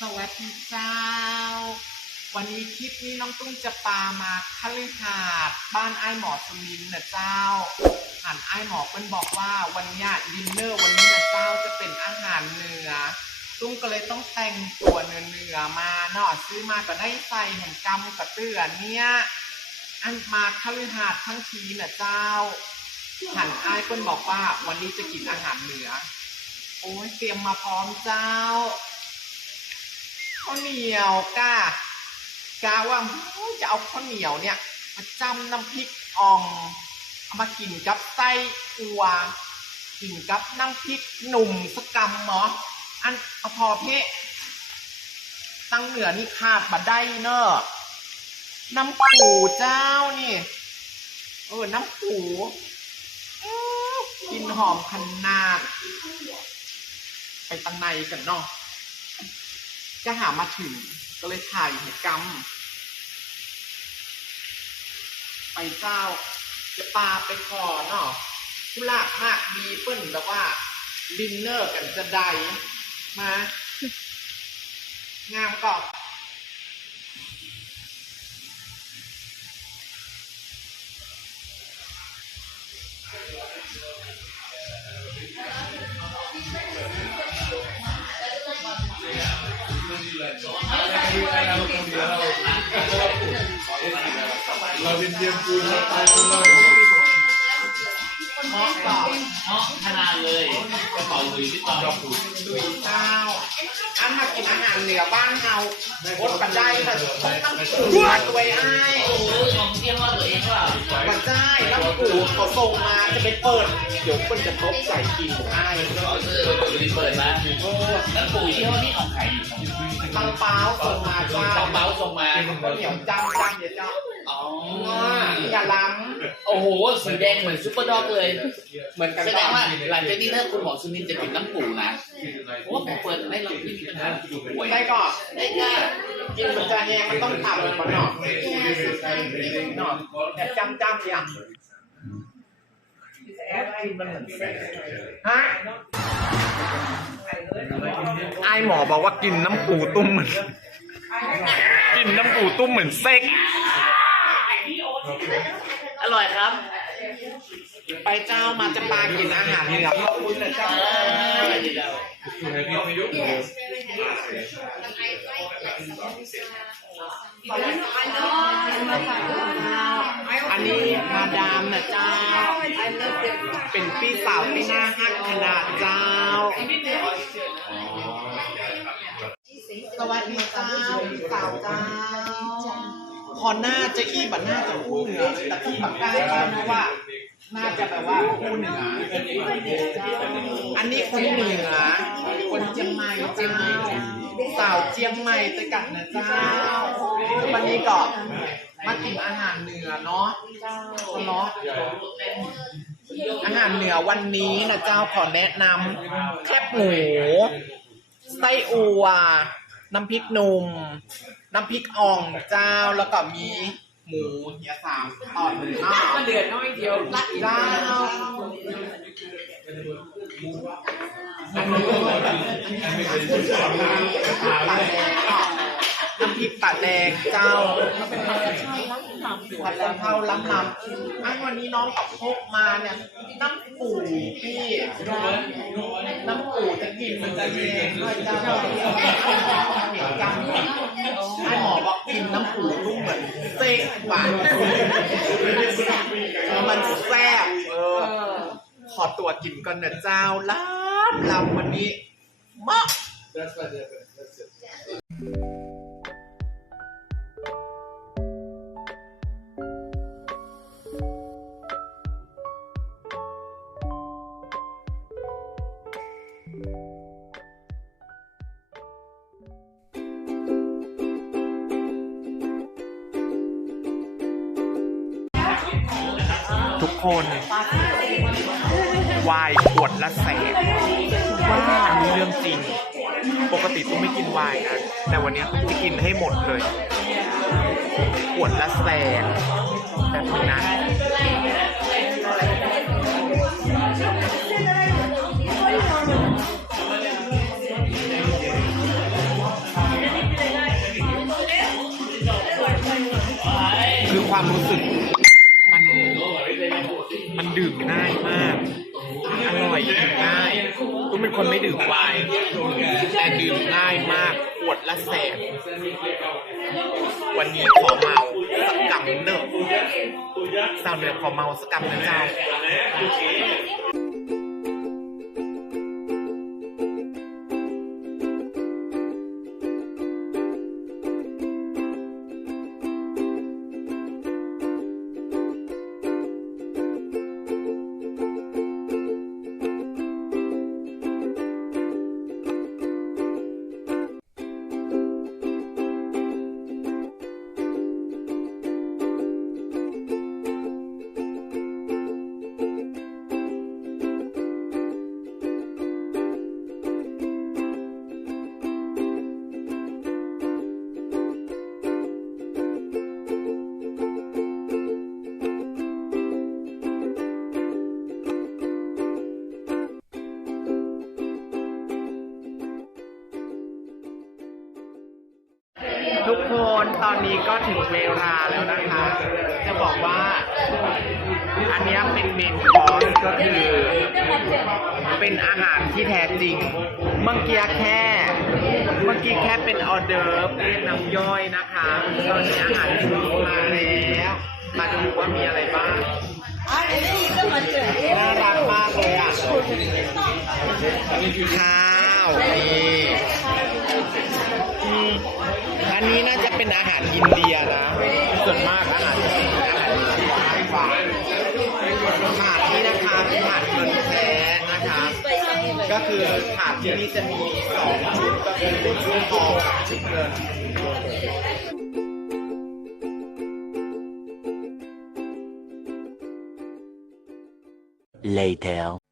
สวัสดีเจ้า วันนี้คลิปนี้น้องตุ้งจะปามาคฤหาสน์บ้านไอ้หมอสมินนะเจ้าหันไอ้หมอเพิ่นบอกว่าวันนี้ดินเนอร์วันนี้นะเจ้าจะเป็นอาหารเหนือ ตุ้งก็เลยต้องแต่งตัวเนื้อๆมาเนาะซื้อมาก็ได้ใส่แห่งกำกับเตือนเนี่ยอันมาคฤหาสน์ทั้งทีนะเจ้า หันอ้ายเพิ่นบอกว่าวันนี้จะกินอาหารเหนือ โอ้ยเตรียมมาพร้อมเจ้าข้าวเหนียวก้ากาว่าจะเอาข้าวเหนียวเนี่ยมาจำน้ำพริกอ่องเอามากินกับไส้อัว กินกับน้ำพริกหนุ่มสกกำหมออันเอาพอเพะตั้งเหนือนี่ขาดบัดได้เนอะน้ำปูเจ้านี่ เออ น้ำผู้ กินหอมขนาด ไปตังในกันเนาะจะหามาถึงก็เลยถ่ายเหตุกรรม ไปเจ้าจะปาไปขอเนาะกุลาบมากมีเปิ้นแบบว่าดินเนอร์กันจะใดมางามก็ เราเป็นเดียมปูนแล้วตายคนเลยเหมาะก่อเหมาะขนาดเลยกระเป๋าหลุยที่ต่อดุยเจ้าอันมากินอาหารเหนือบ้านเฮาอดปันได้ค่ะต้องตั้งตัวด้วยอ้ายโอ้ เขาส่งมาจะไปเปิด เดี๋ยวคนจะตกใส่กินอ้ายเออหลุยส์เปิดมาแล้วปู่ยี่ห้อนี้ของใครปังเป้าส่งมาเจ้าเป๋าเป๋าส่งมาข้าวเหนียวจำจำเดี๋ยวเจ้าอ๋ออย่าล้โอ้โหสีแดงเหมือนซุปเปอร์ด็อกเลยำเหมือนกันแสดงว่าหลังจากนี้ถ้าคุณหมอสุนินจะกินน้ำปู่นะเพราะว่าผมเปิดให้เราไม่มีปัญหาป่วยได้ก่อนได้ค่ะกินมันจะแห้งมันต้องทำมันก่อนเนาะเนาะแต่จำจำอย่าง ฮะไอหมอบอกว่ากินน้ำปูตุ้มเหมือนกินน้ำปูตุ้มเหมือนเซ็ก อร่อยครับ ไปเจ้ามาจะปากินอาหารเหนือขอบคุณนะเจ้า อันนี้มาดามนะเจ้า เป็นพี่สาวที่น่าฮักขนาดเจ้า สวัสดีเจ้าพี่สาวเจ้า พอหน้าจะอี้บัดหน้าจะคู่เหนือแต่พี่บักกล้เจ้าเพราะว่าน่าจะแบบว่าคู่เหนืออันนี้คนเหนือคนเชียงใหม่เจ้า สาวเชียงใหม่ไปกันนะเจ้า วันนี้ก็มากินอาหารเหนือเนาะเนาะอาหารเหนือวันนี้นะเจ้าขอแนะนำแคบหมูไส้อัว น้ำพริกหนุ่ม น้ำพริกอ่องเจ้าแล้วก็มีหมูเฮียสามตอนหนึ่งก็เดือดน้อยเดียวเจ้าอันนี้ น้ำพริกปลาแดงเจ้าผัดแล้วเท่าล้ำลำอันวันนี้น้องกับพกมาเนี่ยน้ำปูพี่น้ำปูจะกินมันจะเย็นด้วยเจ้าเห็นกันให้หมอบอกกินน้ำปูลูกเหมือนเซ็กหวานมันแซ่บเออขอตัวกินก่อนนะเจ้าล้ำลำวันนี้มะ คนวายขวดละแสนว่าอันนี้เรื่องจริง ปกติตุ้มไม่กินวายนะ แต่วันนี้จะกินให้หมดเลย ขวดละแสนแต่ถึงนั้นคือความรู้สึก อร่อยดื่มง่ายตุ้มเป็นคนไม่ดื่มไวน์แต่ดื่มง่ายมากปวดละแสบ วันนี้ขอเมาสักกัมหนึ่งสาวเหนือขอเมาสักกัมนะเจ้า อนนี้ก็ถึงเวลาแล้วนะคะ จะบอกว่า อันนี้เป็นเมนคอร์สก็คือเป็นอาหารที่แท้จริง เมื่อกี้แค่ เมื่อกี้แค่เป็นออเดิร์เรียกน้ำย่อยนะคะตอนนี้อาหารจริงมาแล้วมาดูว่ามีอะไรบ้างน่ารักมากเลยอะข้าวนี่ อันนี้น่าจะเป็นอาหารอินเดียนะ ส่วนมากอาหารอาหารอินเดียมากกว่าถาดนี้นะคะเป็นถาดเงินแท้นะคะ ก็คือถาดที่นี่จะมีสองชุดก็คือเป็นชุดทองกับชุดเงิน Later.